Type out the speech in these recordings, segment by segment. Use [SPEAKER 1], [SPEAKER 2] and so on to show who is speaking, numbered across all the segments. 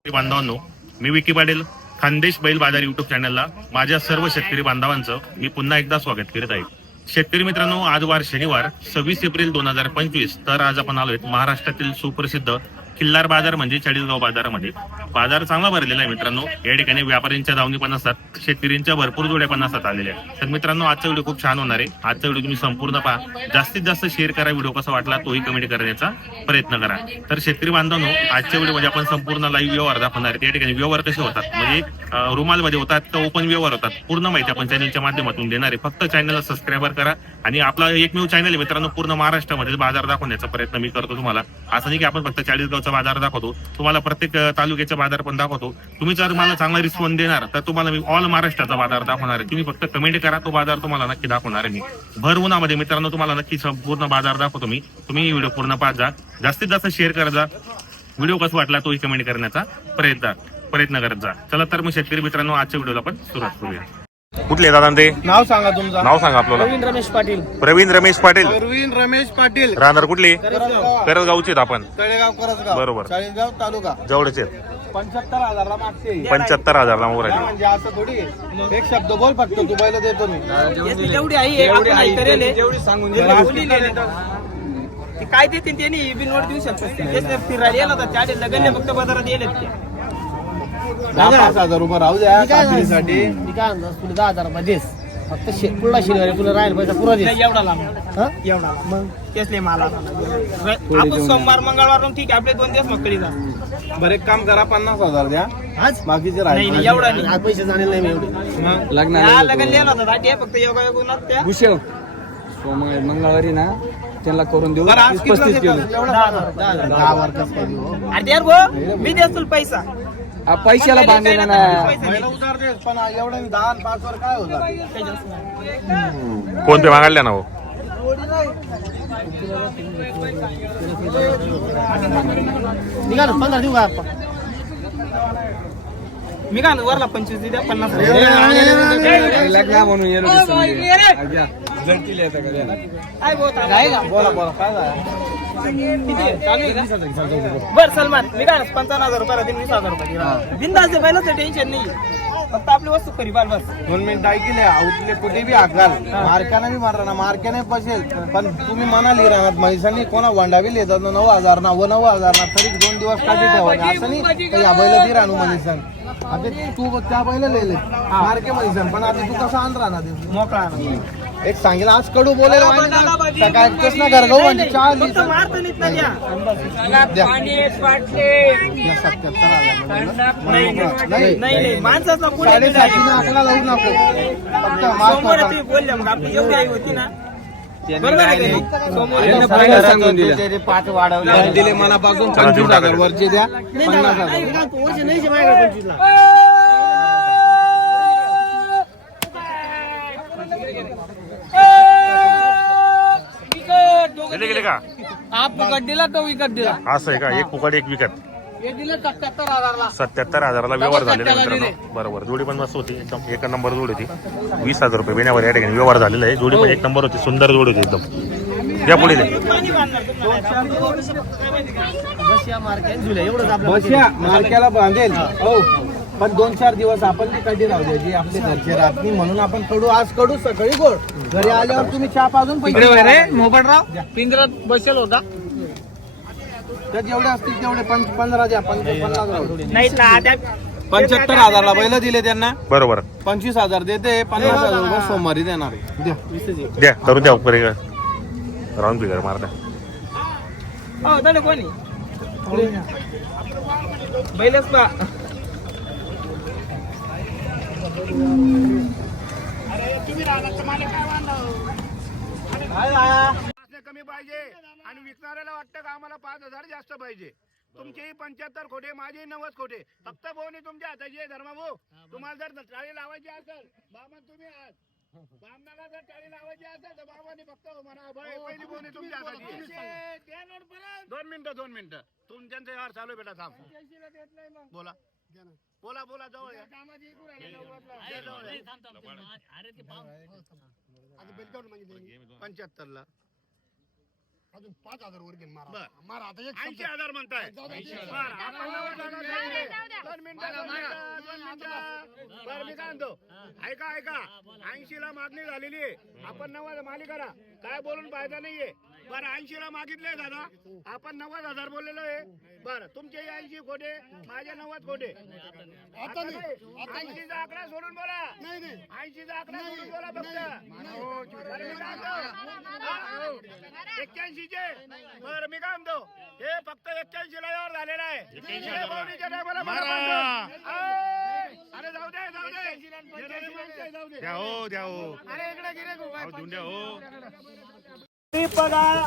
[SPEAKER 1] शेतकरी बांधवांनो मी विकी पाटील खानदेश बैल बाजार युट्यूब चॅनलला माझ्या सर्व शेतकरी बांधवांचं मी पुन्हा एकदा स्वागत करीत आहे. शेतकरी मित्रांनो आज वार शनिवार सव्वीस एप्रिल दोन हजार पंचवीस तर आज आपण आलोय महाराष्ट्रातील सुप्रसिद्ध किल्लार बाजार म्हणजे चाळीसगाव बाजारामध्ये. बाजार चांगला भरलेला आहे मित्रांनो. या ठिकाणी व्यापाऱ्यांच्या दावणी पण असतात शेतकऱ्यांच्या भरपूर जोड्या पण असतात आलेल्या तर मित्रांनो आजचा व्हिडिओ खूप छान होणार आहे. आजचा व्हिडिओ तुम्ही संपूर्ण पहा. जास्तीत जास्त शेअर करा व्हिडिओ कसा वाटला तोही कमेंट करण्याचा प्रयत्न करा. तर शेतकरी बांधवांनो आजच्या व्हिडिओमध्ये आपण संपूर्ण लाईव्ह व्यवहार दाखवणार आहे त्या ठिकाणी व्यवहार कसे होतात? म्हणजे रुमालमध्ये होतात तर ओपन व्यवहार होतात? पूर्ण माहिती आपण चॅनलच्या माध्यमातून देणार आहे. फक्त चॅनलला सबस्क्राईबर करा आणि आपला एकमेव चॅनल आहे मित्रांनो पूर्ण महाराष्ट्रामध्ये बाजार दाखवण्याचा प्रयत्न मी करतो तुम्हाला. असं नाही की आपण फक्त चाळीसगावचा बाजार दाखवतो. तुम्हाला प्रत्येक तालुक्याचा बाजार पण दाखवतो. तुम्ही जर मला चांगला रिस्पॉन्स देणार तर तुम्हाला मी ऑल महाराष्ट्राचा बाजार दाखवणार आहे. तुम्ही फक्त कमेंट करा तो बाजार तुम्हाला नक्की दाखवणार आहे मी. भर उन्हामध्ये मित्रांनो तुम्हाला नक्की संपूर्ण बाजार दाखवतो मी. तुम्ही व्हिडिओ पूर्ण पाहत जा. जास्तीत जास्त शेअर करत जा. व्हिडिओ कसा वाटला तोही कमेंट करण्याचा प्रयत्न प्रयत्न करत जा. चला तर मग शेतकरी मित्रांनो आजच्या व्हिडिओला आपण सुरुवात करूया. कुठले दादा ते
[SPEAKER 2] नाव सांगा तुमचं.
[SPEAKER 1] नाव सांगा आपल्याला.
[SPEAKER 3] प्रवीण रमेश पाटील.
[SPEAKER 1] प्रवीण रमेश पाटील.
[SPEAKER 2] परवीन रमेश पाटील.
[SPEAKER 1] राहणार कुठली?
[SPEAKER 2] करसगाव.
[SPEAKER 1] करगावचे आपण.
[SPEAKER 2] तळेगाव करसगाव.
[SPEAKER 1] बरोबर.
[SPEAKER 2] चाळीसगाव तालुका.
[SPEAKER 1] जवळचे
[SPEAKER 2] पंच्याहत्तर हजारला मागते
[SPEAKER 1] पंच्याहत्तर हजारला
[SPEAKER 2] काय म्हणजे असं थोडी. एक शब्द बोल फक्त तू पहिलं देतो मी.
[SPEAKER 3] जेवढी आई आहे आपण आई करेल आहे.
[SPEAKER 2] सांगून
[SPEAKER 3] जेवढी बोललेली आहे ना, ते काय देतील त्यांनी बिनवड देऊ शकतात. फिरायला येणार त्या लगन फक्त बाजारात ते
[SPEAKER 2] दहा पाच हजार रुपये राहू द्या कापणीसाठी.
[SPEAKER 4] मी काय म्हणतो तुला दहा हजार रुपये देस. फक्त शे पुढला शिरवाय तुला राहील पैसा पुरा देस.
[SPEAKER 3] नाही, एवढा लांब.
[SPEAKER 4] हं?
[SPEAKER 3] एवढा मग? तेच नाही मला आपण सोमवार मंगळवार ठीक आहे. आपले दोन दिवस मग कधी जा.
[SPEAKER 2] बरं एक काम करा पन्नास हजार द्या.
[SPEAKER 4] आज?
[SPEAKER 2] बाकीचे
[SPEAKER 3] नाही नाही
[SPEAKER 2] राहील
[SPEAKER 3] एवढा नाही.
[SPEAKER 4] आज पैसे जाणे नाही मी एवढे.
[SPEAKER 2] मग
[SPEAKER 3] हा, लगन लिहिला होता दाटी. आहे, फक्त योगा योगा त्या.
[SPEAKER 5] भूषव सोमवारी मंगळवारी ना त्यांना करून देऊ.
[SPEAKER 2] बरं आज
[SPEAKER 5] पस्तीस
[SPEAKER 2] देतो?
[SPEAKER 5] किलो
[SPEAKER 2] एवढं
[SPEAKER 3] दहा. हजार, दहा.
[SPEAKER 4] दहा
[SPEAKER 3] अरे भो मी देस तुला पैसा.
[SPEAKER 5] पैशाला बांधलेला ना
[SPEAKER 3] पैसा
[SPEAKER 2] पहिलं उधार दे पण एवढं दहा पाच वर काय
[SPEAKER 3] नाही.
[SPEAKER 1] कोणते मागायला ना हो
[SPEAKER 4] निघा ना पंधरा देऊ का आपण
[SPEAKER 3] मी काय म्हणतो, वरला पंचवीस द्या पन्नास.
[SPEAKER 5] लग्न म्हणून जडतील येतं का त्याला?
[SPEAKER 3] काय भाऊ, थांबा.
[SPEAKER 2] बोला बोला. काय झालं?
[SPEAKER 3] किती? आहे? चालू आहे? का? बर सलमान मी काय पंचावन्न हजार रुपये राहतील वीस हजार रुपये बिंदास पहिलं टेन्शन नाही फक्त आपली वस्तू खरी बाल बस.
[SPEAKER 2] दोन मिनिट ऐकले आउटले कुठे बी हाकाल. मार्काने बी मारणार ना मार्काने बसेल. पण तुम्ही म्हणाली राहणार म्हैसांनी कोणा वंडावी येतात नऊ हजार ना व नऊ हजार ना तरी दोन दिवस काढी ठेवायचे असं नाही का या बैल ती राहणू म्हैसान. आता तू त्या बैल लिहिले मार्के म्हैसान. पण आता तू कसं आण राहणार?
[SPEAKER 3] मोकळा
[SPEAKER 2] एक सांगेल आज कडू बोलेल ना म्हणजे आकडा लावू नको फक्त मार्क
[SPEAKER 5] दिलं
[SPEAKER 2] त्याचे पाच वाढवले दिले मनापासून पंचवीस हजार वरचे द्या पन्नास हजार
[SPEAKER 4] नाही, निघा, तू वर्ष नाही माझ्याकडे पंचवीसला
[SPEAKER 1] गेले गेले का
[SPEAKER 3] आप फुकट दिला तो विकत दिला.
[SPEAKER 1] असं आहे का? एक फुकट एक विकत.
[SPEAKER 4] हे दिलं सत्याहत्तर हजारला.
[SPEAKER 1] सत्याहत्तर हजाराला व्यवहार झालेला आहे मित्रांनो. बरोबर. जोडी पण मस्त होती. एकदम एक नंबर जोडी होती. वीस हजार रुपये बेण्यावर या ठिकाणी व्यवहार झालेला आहे. जोडी पण एक नंबर होती. सुंदर जोडी होती एकदम. या पुढे दे.
[SPEAKER 3] पाणी बांधणार तुम्हाला.
[SPEAKER 4] बस या मार्के जुल्या एवढंच आपलं
[SPEAKER 2] बसया मार्क्याला बांधेल. हो. पण दोन चार दिवस आपण ती कधी राहू द्यायची आपले घरचे राहत नाही म्हणून आपण कडू आज कडू सकाळी गोड. घरी आल्यावर तुम्ही चहा पाजून पैसे द्या.
[SPEAKER 3] मोबाईलराव पिंजरात बसेल होता.
[SPEAKER 2] त्यात जेवढे असतील तेवढे पंच पंधरा द्या पंच पन्नास राहू दे.
[SPEAKER 3] नाही
[SPEAKER 2] पंच्याहत्तर हजारला बैल दिले त्यांना.
[SPEAKER 1] बरोबर.
[SPEAKER 2] पंचवीस हजार देते पन्नास हजार रुपये सोमवारी देणार. आहे. द्या.
[SPEAKER 1] द्या करून द्या उपरे राऊंड फिगर मारता
[SPEAKER 3] हो त्याने कोणी? बैलच बा
[SPEAKER 6] कमी पाहिजे आणि विकणाऱ्याला वाटतं का आम्हाला पाच हजार जास्त पाहिजे? तुमचेही पंच्याहत्तर खोटे माझेही नव्वद खोटे. फक्त भाऊ तुमच्या हाताची आहे धर्मा भाऊ तुम्हाला जर टाळी लावायची असेल बामन तुम्ही आहात. बामनाला जर टाळी लावायची असेल तर बाबांनी फक्त म्हणा बाई, पहिली बोनी तुमच्या हाताची. दोन मिनिटं दोन मिनिटं. तुमच्यांचा व्यवहार चालू बेटा थांब. बोला. बोला बोला जवळ या. या जवळ या. पंच्याहत्तर ला
[SPEAKER 7] अजून पाच हजार वर घेईन मारा.
[SPEAKER 6] बर.
[SPEAKER 7] मारा आता एक
[SPEAKER 6] ऐंशी हजार म्हणताय. बरं, आपण नव्वद हजार. द्यायचे. दोन मिनिटं, दोन मिनिटं, दोन मिनिटं. बरं, मी काय म्हणतो? ऐका ऐका. ऐंशी ला मागणी झालेली आहे. आपण नव्वद मालिकाला काय बोलून फायदा नाहीये. बरं ऐंशी ला मागितले दादा. आपण नव्वद हजार बोललेलो आहे. बरं तुमचे ऐंशी खोटे माझे नव्वद खोटे.
[SPEAKER 7] आता नाही. आता नाही
[SPEAKER 6] ऐंशीचा आकडा सोडून बोला.
[SPEAKER 7] नाही नाही.
[SPEAKER 6] ऐंशीचा आकडा सोडून बोला फक्त. बरं, मी काय म्हणतो? एक्क्याऐंशीचे बरं मी काय म्हणतो? हे फक्त एक्क्याऐंशी ला यावर झालेलं आहे. हे भावनीच्या टायमाला मला म्हणतो. अय, अरे जाऊ दे जाऊ दे. जाऊ दे.
[SPEAKER 1] द्या हो द्या हो.
[SPEAKER 6] अरे इकडे गिरे
[SPEAKER 1] अहो, देऊन द्या हो.
[SPEAKER 3] मी बघा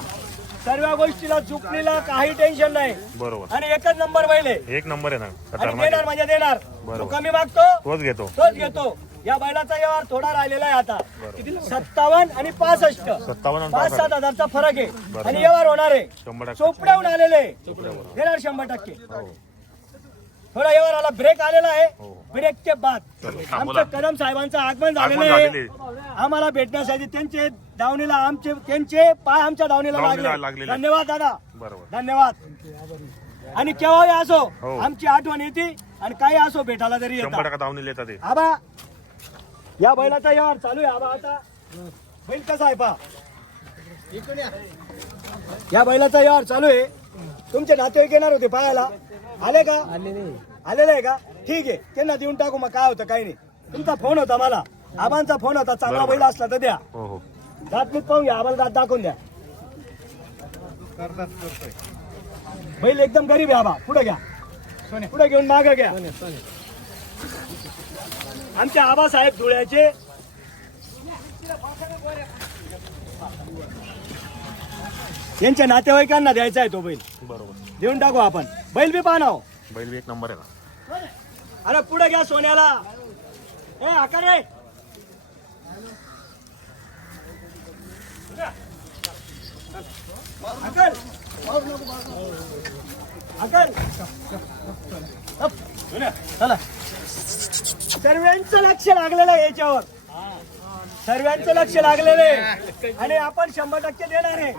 [SPEAKER 3] सर्व गोष्टीला चुकलेला काही टेन्शन नाही.
[SPEAKER 1] बरोबर.
[SPEAKER 3] आणि एकच नंबर आहे.
[SPEAKER 1] एक नंबर आहे ना
[SPEAKER 3] आणि देणार. म्हणजे देणार.
[SPEAKER 1] बरोबर.
[SPEAKER 3] तो कमी मागतो
[SPEAKER 1] तोच घेतो.
[SPEAKER 3] तोच घेतो. या बैलाचा व्यवहार थोडा राहिलेला आहे आता. सत्तावन्न आणि पासष्ट.
[SPEAKER 1] सत्तावन्न
[SPEAKER 3] पाच. सात हजारचा फरक आहे. आणि व्यवहार होणार आहे. चोपड्याहून आलेले. देणार शंभर टक्के. थोडा व्यवहाराला ब्रेक आलेला आहे.
[SPEAKER 1] हो.
[SPEAKER 3] ब्रेकचे बाद.
[SPEAKER 1] हा.
[SPEAKER 3] आमचं कदम साहेबांचं आगमन झालेलं आहे. आम्हाला भेटण्यासाठी त्यांचे दावणीला आमचे त्यांचे पाय आमच्या दावणीला
[SPEAKER 1] दावणीला
[SPEAKER 3] लागले. धन्यवाद दादा.
[SPEAKER 1] बरोबर.
[SPEAKER 3] धन्यवाद. आणि केव्हाही असो
[SPEAKER 1] हो.
[SPEAKER 3] आमची आठवण येते आणि काही असो भेटायला तरी येतात आबा या बैलाचा यावर चालू आहे आबा आता. बैल कसा आहे पा या बैलाचा यावर चालू आहे. तुमचे नातेवाईक येणार होते पायाला आले का? आलेले आहे का? ठीक आहे. त्यांना देऊन टाकू मग काय होतं काही नाही. तुमचा फोन होता मला. आबांचा फोन होता चांगला. बैल असला तर द्या.
[SPEAKER 1] हो हो.
[SPEAKER 3] दात मीच पाहून घ्या आम्हाला दात दाखवून द्या. बैल एकदम गरीब आहे आबा. पुढे घ्या. पुढे घेऊन माग घ्या. आमचे आबासाहेब धुळ्याचे. यांच्या नातेवाईकांना द्यायचा आहे तो बैल.
[SPEAKER 1] बरोबर.
[SPEAKER 3] देऊन टाकू आपण. बैल बी पाहणार.
[SPEAKER 1] बैल बी एक नंबर आहे ना.
[SPEAKER 3] अरे पुढे घ्या सोन्याला. ए आकार रे. आकर. आकर. चला. सर्वांचं लक्ष लागलेलं आहे याच्यावर. सर्वांचं लक्ष लागलेलं आहे. आणि आपण शंभर टक्के देणार आहे.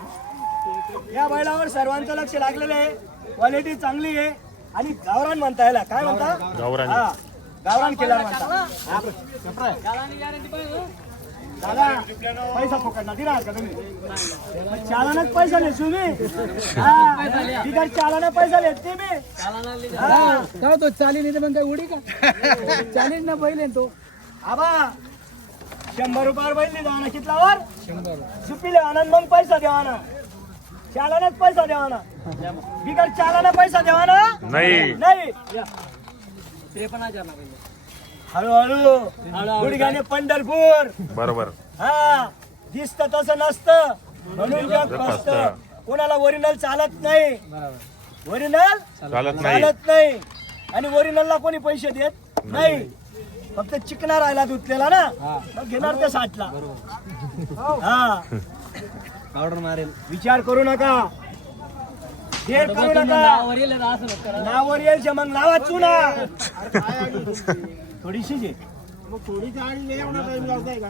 [SPEAKER 3] या बैलावर सर्वांचं लक्ष लागलेलं आहे. क्वालिटी चांगली आहे. आणि गावरान म्हणता याला. काय म्हणता?
[SPEAKER 1] गावरान.
[SPEAKER 3] हा, गावरान केला म्हणता. दादा पैसा फुकटला. दिला का तुम्ही? मग चालानच पैसा लेत तुम्ही हा, तिकडे चालाना पैसा लेत ते मी. हा.
[SPEAKER 4] तो चाली नाही मग काय उडी का? चालीस ना पहिले तो.
[SPEAKER 3] आबा शंभर रुपयावर बैल द्या ना कितलावर? सुपीले आनंद मग पैसा द्यावा ना. चालानच पैसा द्यावा ना. बिगर चालाना पैसा द्यावा ना.
[SPEAKER 1] नाही.
[SPEAKER 3] नाही. हळूहळू गुडघ्याने पंढरपूर.
[SPEAKER 1] बरोबर.
[SPEAKER 3] हा दिसत तसं नसतं. म्हणून जग
[SPEAKER 1] फसत.
[SPEAKER 3] कोणाला ओरिजिनल चालत नाही. ओरिजिनल
[SPEAKER 1] चालत नाही.
[SPEAKER 3] चालत नाही. आणि ओरिजिनलला कोणी पैसे देत नाही. फक्त चिकना राहिला धुतलेला ना. मग घेणार ते साठला. हा.
[SPEAKER 4] पावडर मारेल.
[SPEAKER 3] विचार करू नका. देर करू नका. नावर येईल मग लावा चुना. थोडीशी घे
[SPEAKER 2] थोडीशी आणि लय एवढा टाइम लावताय का